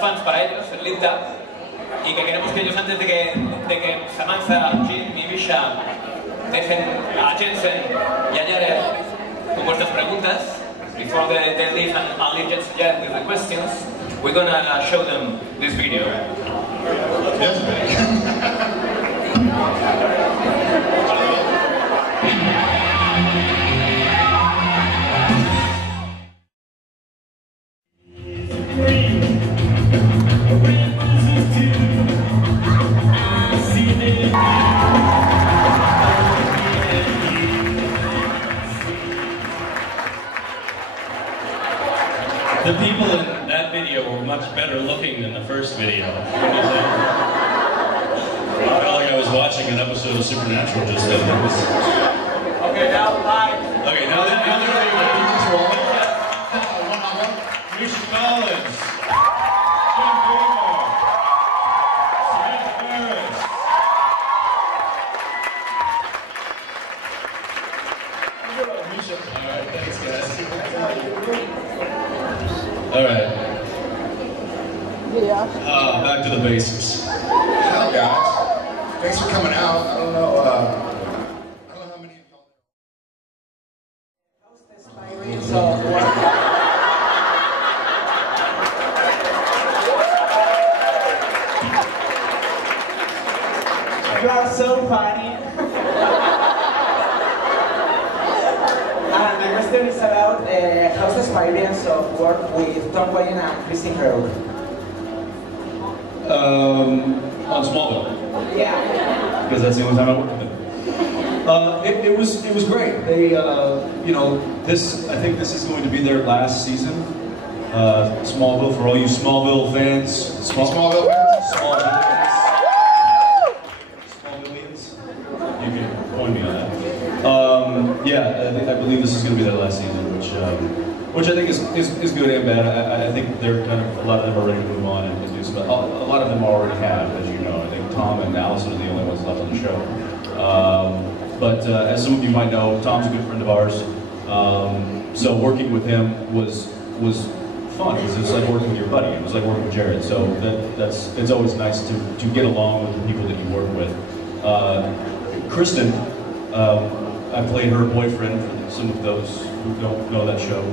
fans para ellos, el Lip Tap, y que queremos que ellos, antes de que Samantha, Jim y Misha dejen a Jensen y a Jared con vuestras preguntas, before they leave and leave Jensen Jared with the questions, we're gonna show them this video. The people in that video were much better looking than the first video. I felt like I was watching an episode of Supernatural just then. Okay, now live. Okay, now they're ready to control. Misha Collins, Jim Greenmore, Samantha Harris. Misha, all right, thanks guys. All right. Yeah. Back to the basics. Hello, guys. Thanks for coming out. I don't know how many of y'all. You are so funny. My question is about how's the experience of work with Tom Wayne and Christine Crowe? On Smallville. Yeah. Because that's the only time I worked with them. It was great. They, you know, I think this is going to be their last season. Smallville, for all you Smallville fans. Smallville fans? Smallvillians. You can point me on that. Yeah, I believe this is going to be their last season, which I think is good and bad. I think they're kind of, a lot of them are ready to move on and do some. A lot of them already have, as you know. I think Tom and Allison are the only ones left on the show. But as some of you might know, Tom's a good friend of ours. So working with him was fun. It was like working with your buddy. It was like working with Jared. So it's always nice to get along with the people that you work with. Kristen. I played her boyfriend for some of those who don't know that show.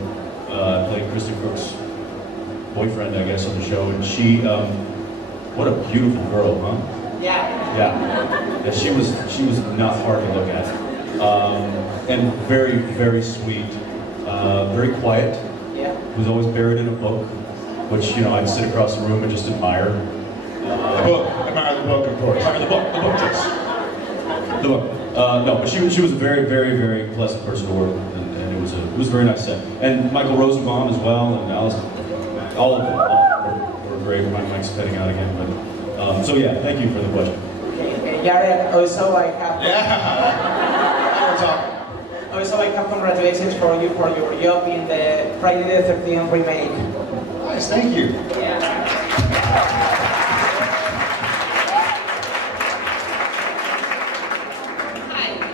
I played Kristen Crook's boyfriend, I guess, on the show, and she, what a beautiful girl, huh? Yeah. Yeah, she was not hard to look at, and very, very sweet, very quiet. Yeah. Was always buried in a book, which, you know, I'd sit across the room and just admire. The book. Admire the book, of course. Admire the book, yes. The book. No, but she was a very, very, very pleasant person to work with, and it was a very nice set. And Michael Rosenbaum as well, and Allison, all of them were great. Mike's heading out again, but so yeah, thank you for the question. Okay, Jared, also I have. Yeah. Also, I have congratulations for you for your job in the Friday the 13th remake. Nice, thank you. Yeah.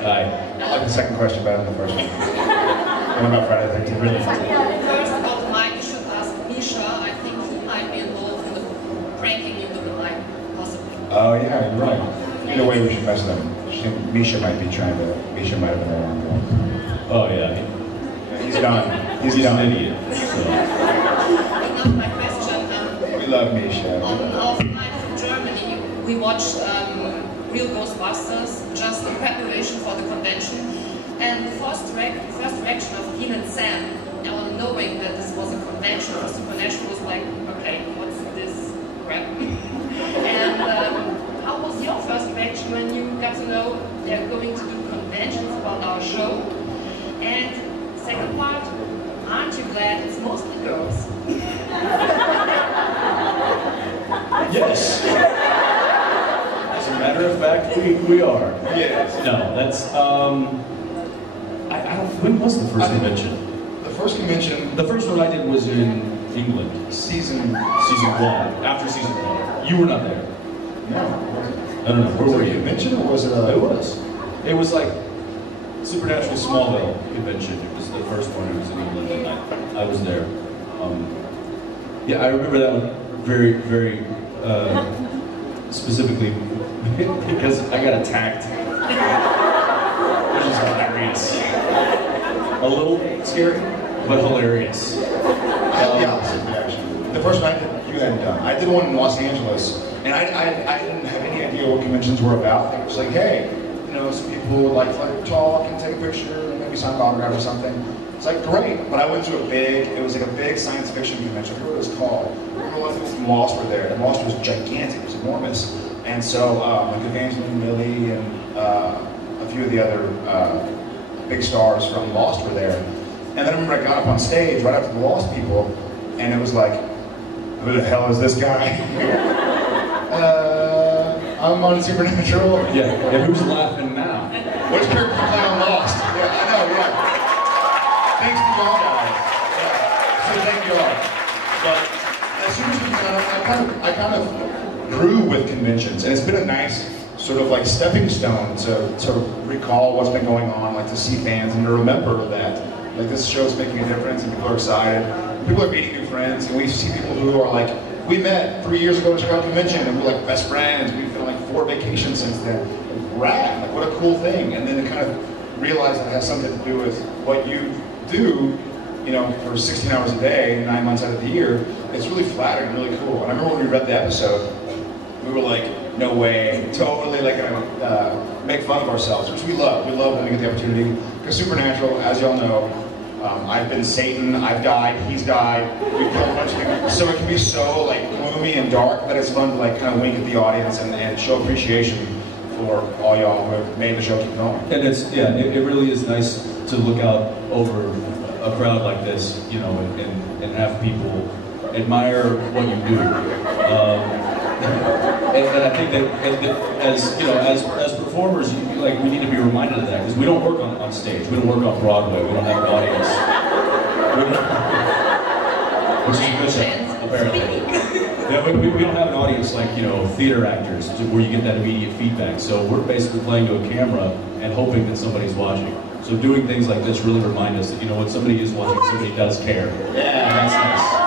Hi. I like the second question better than the first one. What about Friday the 13th? First of all, Mike should ask Misha. I think he might be involved in the pranking you with the light, possibly. Oh yeah, you're right. Either way, we should mess them. Misha might have been there on board. Oh yeah. He's done. He's an done. idiot. So. Enough my question. We love Misha. On our flight from Germany, we watched Real Ghostbusters just in preparation for the convention. And the first reaction of Dean and Sam, knowing that this was a convention for Supernatural, was like, okay, what's this crap? And how was your first reaction when you got to know they're going to do conventions about our show? And second part, aren't you glad it's mostly girls? Yes. As a matter of fact, we are. Yes. No, that's I don't. When was the first convention? The first convention. The first one I did was in England. Season 1. After season 1. You were not there. No. I don't know. Where were Was it a you? convention or was it a... It was. It was like Supernatural Smallville convention. It was the first one. It was in England, and I was there. Yeah, I remember that one very, very specifically because I got attacked, which is hilarious. A little scary, but hilarious. I had the opposite reaction. The first one you hadn't done. I did one in Los Angeles, and I didn't have any idea what conventions were about. It was like, hey, you know, some people would like to talk and take a picture, maybe sign an autograph or something. It's like, great, but I went to it was like a big science fiction convention. I forget what it was called. I remember a lot of people from Lost were there, and Lost was gigantic, it was enormous. And so, like Evangeline Lilly and a few of the other big stars from Lost were there. And then I remember I got up on stage right after the Lost people, and it was like, who the hell is this guy? I'm on Supernatural. Yeah, and who's laughing now? Which character you play on Lost? Yeah, I know, yeah. Thanks to y'all guys. Yeah. So thank you all. But as soon as we I kind of grew with conventions, and it's been a nice sort of like stepping stone to recall what's been going on, like to see fans and to remember that like this show's making a difference and people are excited. People are meeting new friends, and we see people who are like, we met 3 years ago at Chicago Convention, and we're like best friends. We've been like 4 vacations since then. Rad, like what a cool thing. And then to kind of realize that it has something to do with what you do, you know, for 16 hours a day, 9 months out of the year, it's really flattering and really cool. And I remember when we read the episode, we were like, no way, totally like gonna make fun of ourselves, which we love. We love when we get the opportunity. Because Supernatural, as y'all know, I've been Satan, I've died, he's died, we've killed a bunch of people. So it can be so like gloomy and dark that it's fun to like kind of wink at the audience and show appreciation for all y'all who have made the show keep going. And it's, yeah, it really is nice to look out over a crowd like this, you know, and have people admire what you do. And I think that as you know, as performers, like we need to be reminded of that because we don't work on stage, we don't work on Broadway, we don't have an audience, which is a good thing, apparently. Yeah, we don't have an audience like, you know, theater actors where you get that immediate feedback. So we're basically playing to a camera and hoping that somebody's watching. So doing things like this really remind us that, you know, when somebody is watching, somebody does care. Yeah, that's nice.